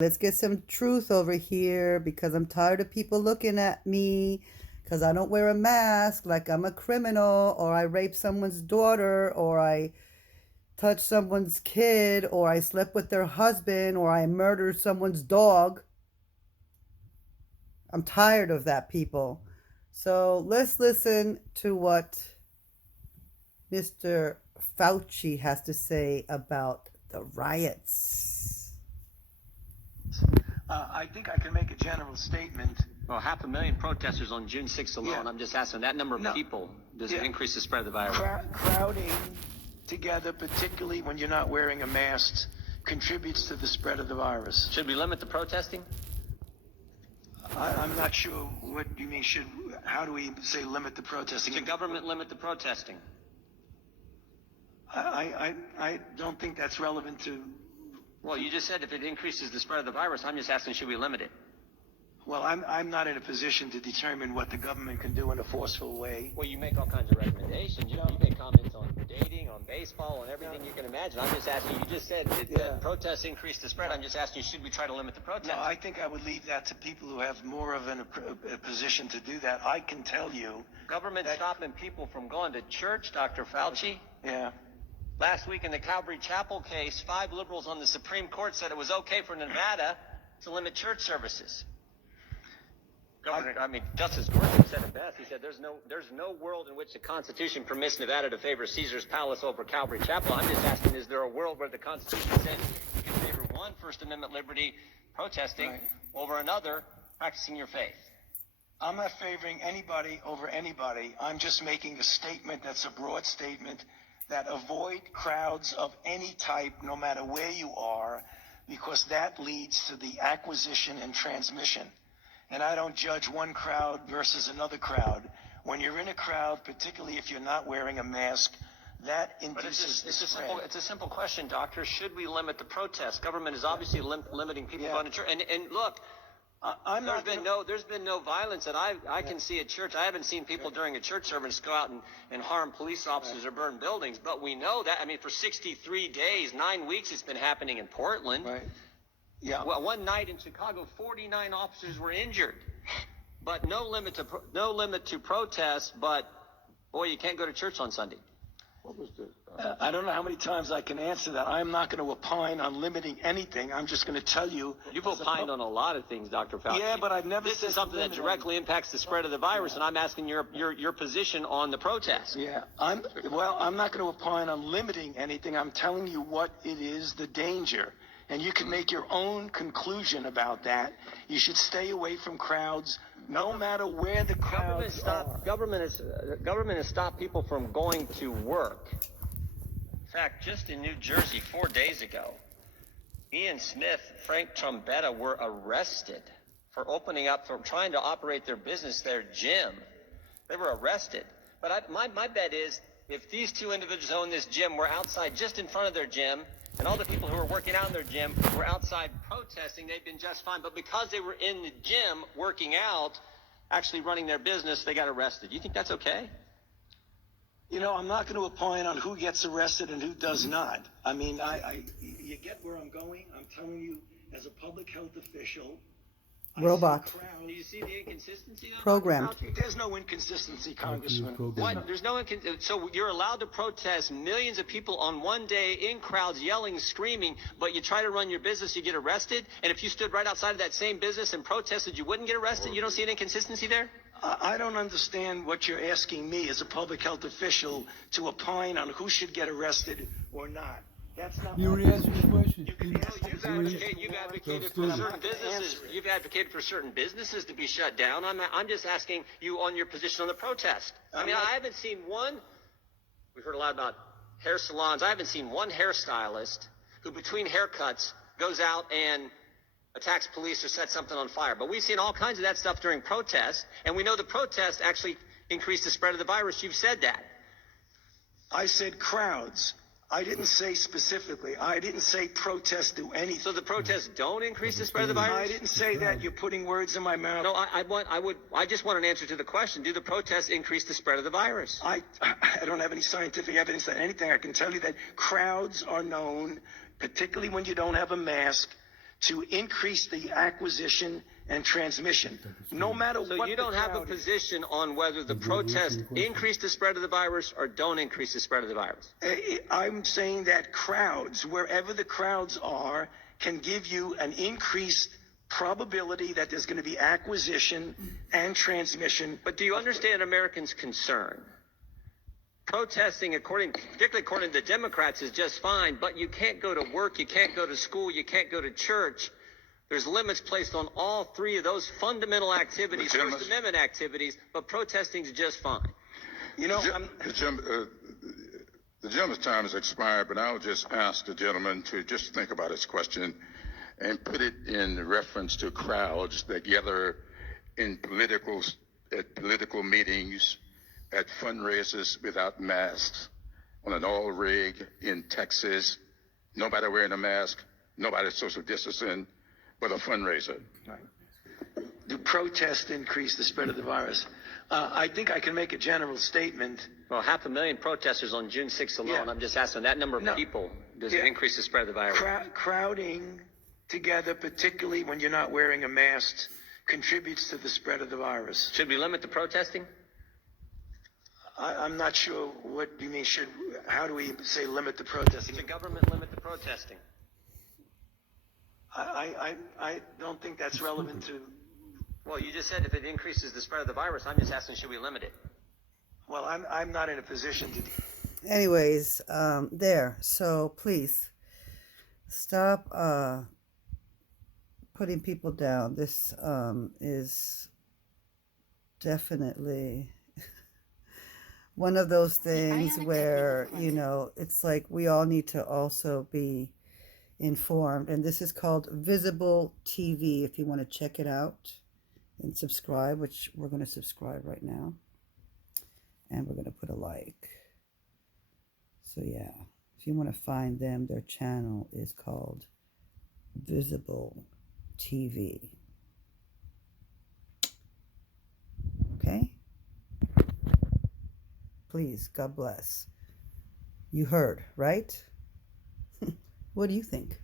Let's get some truth over here because I'm tired of people looking at me because I don't wear a mask like I'm a criminal, or I raped someone's daughter, or I touched someone's kid, or I slept with their husband, or I murdered someone's dog. I'm tired of that, people. So let's listen to what Mr. Fauci has to say about the riots. I think I can make a general statement. Well, 500,000 protesters on June 6th alone. Yeah. I'm just asking that number of people, does it increase the spread of the virus? Crowding together, particularly when you're not wearing a mask, contributes to the spread of the virus. Should we limit the protesting? I'm not sure what you mean. How do we say limit the protesting? Should government limit the protesting? I don't think that's relevant to. Well, you just said if it increases the spread of the virus. I'm just asking, should we limit it? Well, I'm not in a position to determine what the government can do in a forceful way. Well, you make all kinds of recommendations. You make comments on dating, on baseball, on everything you can imagine. I'm just asking, you just said that protests increase the spread. I'm just asking, should we try to limit the protest? No, I think I would leave that to people who have more of a position to do that. I can tell you. Government stopping people from going to church, Dr. Fauci? Yeah. Last week in the Calvary Chapel case, 5 liberals on the Supreme Court said it was okay for Nevada to limit church services. Justice Gorsuch said it best. He said there's no world in which the Constitution permits Nevada to favor Caesar's Palace over Calvary Chapel. I'm just asking, is there a world where the Constitution says you can favor one First Amendment liberty, protesting, over another, practicing your faith? I'm not favoring anybody over anybody. I'm just making a statement that's a broad statement that avoid crowds of any type, no matter where you are, because that leads to the acquisition and transmission. And I don't judge one crowd versus another crowd. When you're in a crowd, particularly if you're not wearing a mask, that induces the spread. It's a simple question, Doctor. Should we limit the protest? Government is obviously limiting people going to church. And look, there's been no violence that I can see at church. I haven't seen people during a church service go out and harm police officers or burn buildings. But we know that, for 63 days, 9 weeks, it's been happening in Portland. Right. Yeah. Well, one night in Chicago, 49 officers were injured, but no limit to protest. But boy, you can't go to church on Sunday. What was the? I don't know how many times I can answer that. I'm not going to opine on limiting anything. I'm just going to tell you. You've opined on a lot of things, Dr. Fauci. Yeah, but I've never. This is something that directly impacts the spread of the virus, and I'm asking your position on the protest. Yeah, I'm not going to opine on limiting anything. I'm telling you what it is, the danger. And you can make your own conclusion about that. You should stay away from crowds, no matter where the crowds are. Government has stopped people from going to work. In fact, just in New Jersey 4 days ago, Ian Smith, Frank Trombetta were arrested for trying to operate their business, their gym. They were arrested. But my bet is, if these two individuals own this gym were outside just in front of their gym, and all the people who were working out in their gym were outside protesting, they'd been just fine. But because they were in the gym working out, actually running their business, they got arrested. You think that's okay? I'm not going to opine on who gets arrested and who does not. You get where I'm going. I'm telling you, as a public health official, Robot. Do you see the inconsistency? Programmed. There's no inconsistency, Congressman. What? There's no so you're allowed to protest, millions of people on one day in crowds yelling, screaming, but you try to run your business, you get arrested? And if you stood right outside of that same business and protested, you wouldn't get arrested? You don't see an inconsistency there? I don't understand what you're asking me as a public health official to opine on who should get arrested or not. That's not. You already answered the question. You've advocated for certain businesses to be shut down. I'm just asking you on your position on the protest. I haven't seen one. We've heard a lot about hair salons. I haven't seen one hairstylist who, between haircuts, goes out and attacks police or sets something on fire. But we've seen all kinds of that stuff during protests, and we know the protests actually increase the spread of the virus. You've said that. I said crowds. I didn't say specifically. I didn't say protests do anything. So the protests don't increase the spread of the virus? I didn't say that. You're putting words in my mouth. No, I just want an answer to the question. Do the protests increase the spread of the virus? I don't have any scientific evidence that anything. I can tell you that crowds are known, particularly when you don't have a mask, to increase the acquisition and transmission, no matter So what you the don't have a crowd is. position on whether the protests increase the spread of the virus or don't increase the spread of the virus. I'm saying that crowds, wherever the crowds are, can give you an increased probability that there's going to be acquisition and transmission. But do you understand Americans' concern? Protesting, particularly according to the Democrats, is just fine, but you can't go to work, you can't go to school, you can't go to church. There's limits placed on all three of those fundamental activities, First Amendment activities, but protesting is just fine. You know, the gentleman's time has expired, but I'll just ask the gentleman to just think about his question and put it in reference to crowds that gather at political meetings, at fundraisers without masks, on an oil rig in Texas, nobody wearing a mask, nobody social distancing, but a fundraiser. Right. Do protests increase the spread of the virus? I think I can make a general statement. Well, 500,000 protesters on June 6th alone. Yeah. I'm just asking that number of No. people, does it increase the spread of the virus? Crowding together, particularly when you're not wearing a mask, contributes to the spread of the virus. Should we limit the protesting? I'm not sure what you mean. How do we say limit the protesting? Should the government limit the protesting? I don't think that's relevant to. Well, you just said if it increases the spread of the virus. I'm just asking, should we limit it? Well, I'm not in a position to. Anyways, there. So please stop putting people down. This is definitely one of those things where, you know, it's like we all need to also be informed. And this is called Visible TV, if you want to check it out and subscribe, which we're going to subscribe right now. And we're going to put a like. So yeah, if you want to find them, their channel is called Visible TV. Okay? Please, God bless. You heard, right? What do you think?